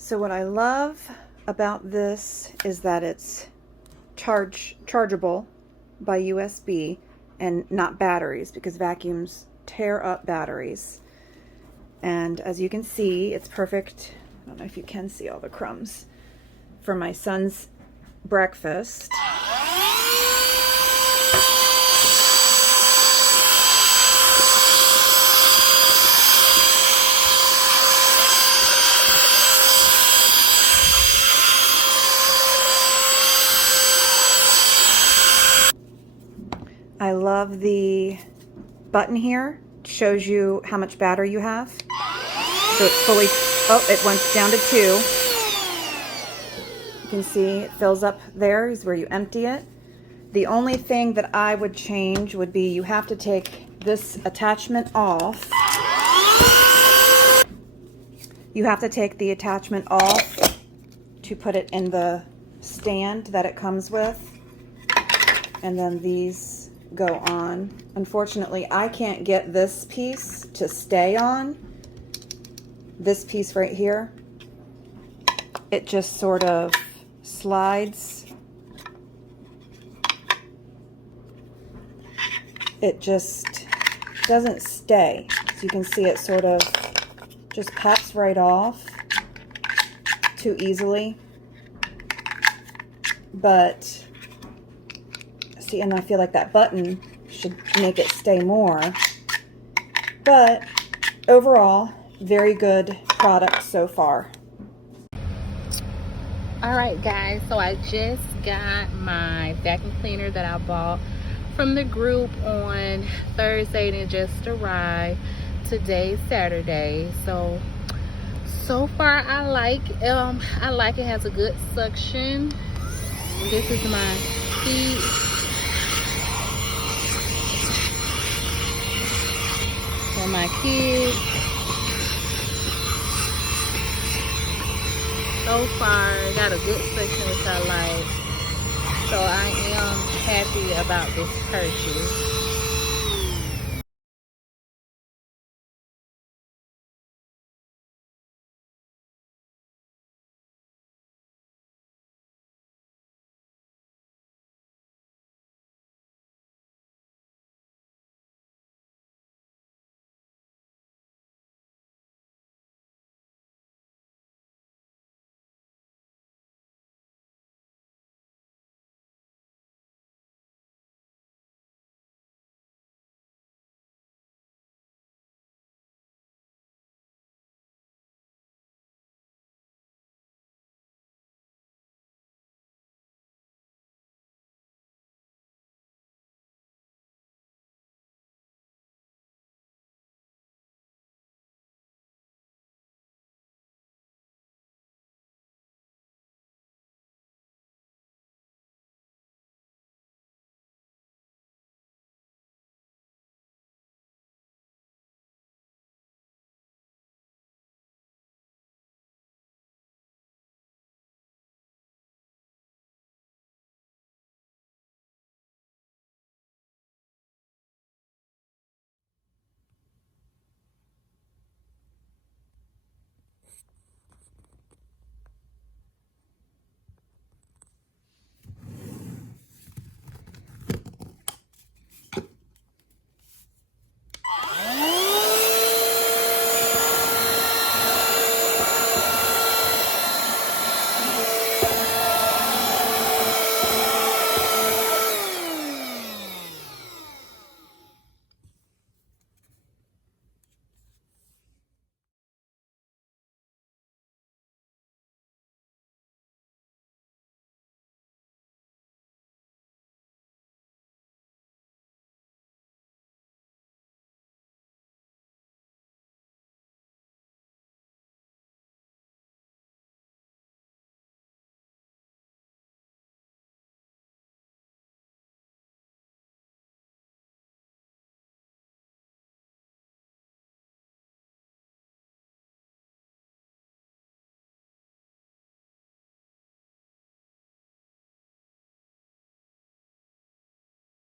So what I love about this is that it's chargeable by USB and not batteries, because vacuums tear up batteries. And as you can see, it's perfect. I don't know if you can see all the crumbs for my son's breakfast. I love the button here. It shows you how much battery you have. So it's fully, oh, it went down to 2. You can see it fills up there is where you empty it. The only thing that I would change would be you have to take this attachment off. You have to take the attachment off to put it in the stand that it comes with. And then these go on. Unfortunately, I can't get this piece to stay on. This piece right here, it just sort of slides. It just doesn't stay. So you can see it sort of just pops right off too easily. But see, and I feel like that button should make it stay more. But overall, very good product so far. Alright guys, so I just got my vacuum cleaner that I bought from the group on Thursday, and it just arrived. Today's Saturday. So far I like it. Has a good suction. This is my feet. For my kids. So far, got a good section, which I like. So I am happy about this purchase.